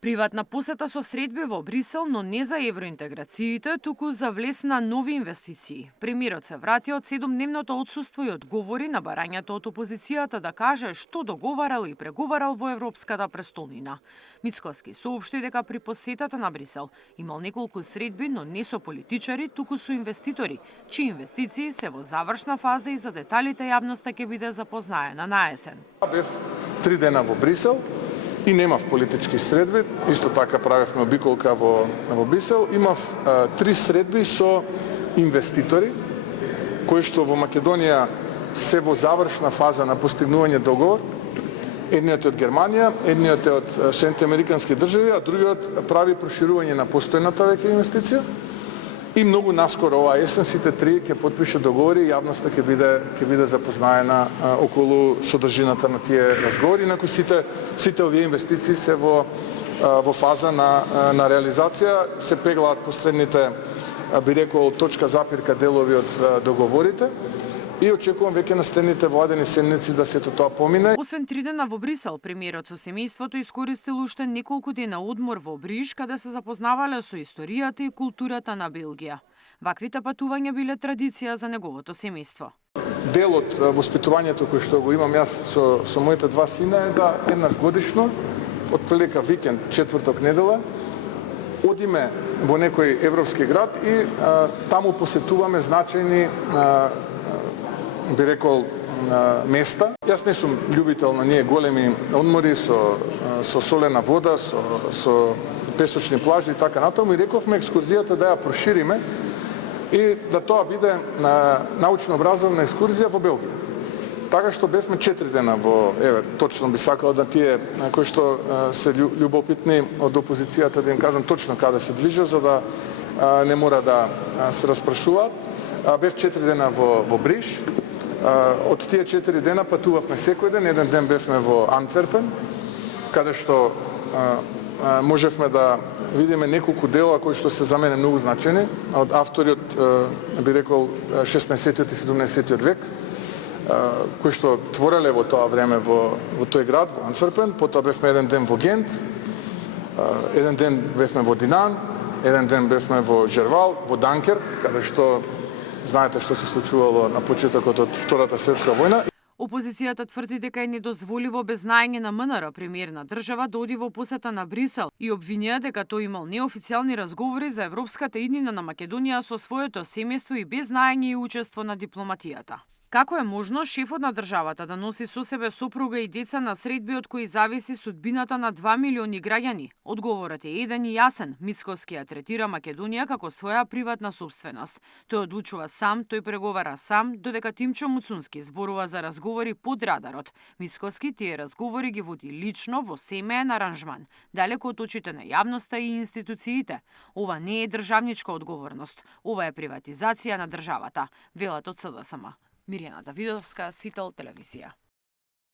Приватна посета со средби во Брисел, но не за евроинтеграциите, туку за влез на нови инвестиции. Премиерот се врати од 7-дневното отсуство и одговори на барањето од опозицијата да каже што договарал и преговарал во Европската престолнина. Мицкоски соопшти дека при посетата на Брисел имал неколку средби, но не со политичари, туку со инвеститори, чии инвестиции се во завршна фаза и за деталите јавноста ќе биде запознаена на есен. Бев 3 дена во Брисел и немав политички средби, исто така правевме обиколка во Брисел. Имав 3 средби со инвеститори, кои што во Македонија се во завршна фаза на постигнување договор. Едниот е од Германија, едниот е од Соединетите Американски држави, а другиот прави проширување на постојната веќе инвестиција. И многу наскоро оваа есен сите три ќе потпише договори и јавноста ќе биде запознаена околу содржината на тие разговори, инаку сите овие инвестиции се во фаза на реализација, се пеглаат последните, би рекол, точка запирка делови од договорите. И очекувам веќе на следните владени седмици да сето тоа помине. Освен 3 дена во Брисел, премиерот со семејството искористил уште неколку дена одмор во Бриж, каде се запознавале со историјата и културата на Белгија. Ваквите патувања биле традиција за неговото семејство. Дел од воспитувањето кој што го имам јас со моите два сина е да еднаш годишно, од прилика викенд, четврток, недела, одиме во некој европски град и таму посетуваме значајни би рекол места. Јас не сум љубител на ние големи одмори со солена вода, со песочни плажи и така натаму, и рековме екскурзијата да ја прошириме и да тоа биде научно-образовна екскурзија во Белгија. Така што бевме 4 дена точно би сакал да тие кои што се љубопитни од опозицијата да им кажам точно каде се движат, за да не мора да се распрашуваат. Бев 4 дена во Бриж. Од тие 4 дена патувавме секој ден. Еден ден бевме во Антверпен, каде што можевме да видиме неколку дела кои што се за мене многу значени, од автори од, би рекол, 16 и 17 век, кои што твореле во тоа време во тој град, во Антверпен. Потоа бевме еден ден во Гент, еден ден бевме во Динан, еден ден бевме во Жервал, во Данкер, каде што знаете што се случувало на почетокот од Втората светска војна. Опозицијата тврди дека е недозволиво без знаење на МНР, премиер на држава, да оди во посета на Брисел и обвинија дека тој имал неофицијални разговори за европската иднина на Македонија со своето семејство и без знаење и учество на дипломатијата. Како е можно шефот на државата да носи со себе сопруга и деца на средби од кои зависи судбината на 2 милиони граѓани? Одговорот е еден и јасен. Мицкоски ја третира Македонија како своја приватна собственост. Тој одлучува сам, тој преговара сам, додека Тимчо Муцунски зборува за разговори под радарот. Мицкоски тие разговори ги води лично во семеен аранжман, далеку од очите на јавноста и институциите. Ова не е државничка одговорност, ова е приватизација на државата, велат од СДСМ. Мирјана Давидовска, Сител телевизија.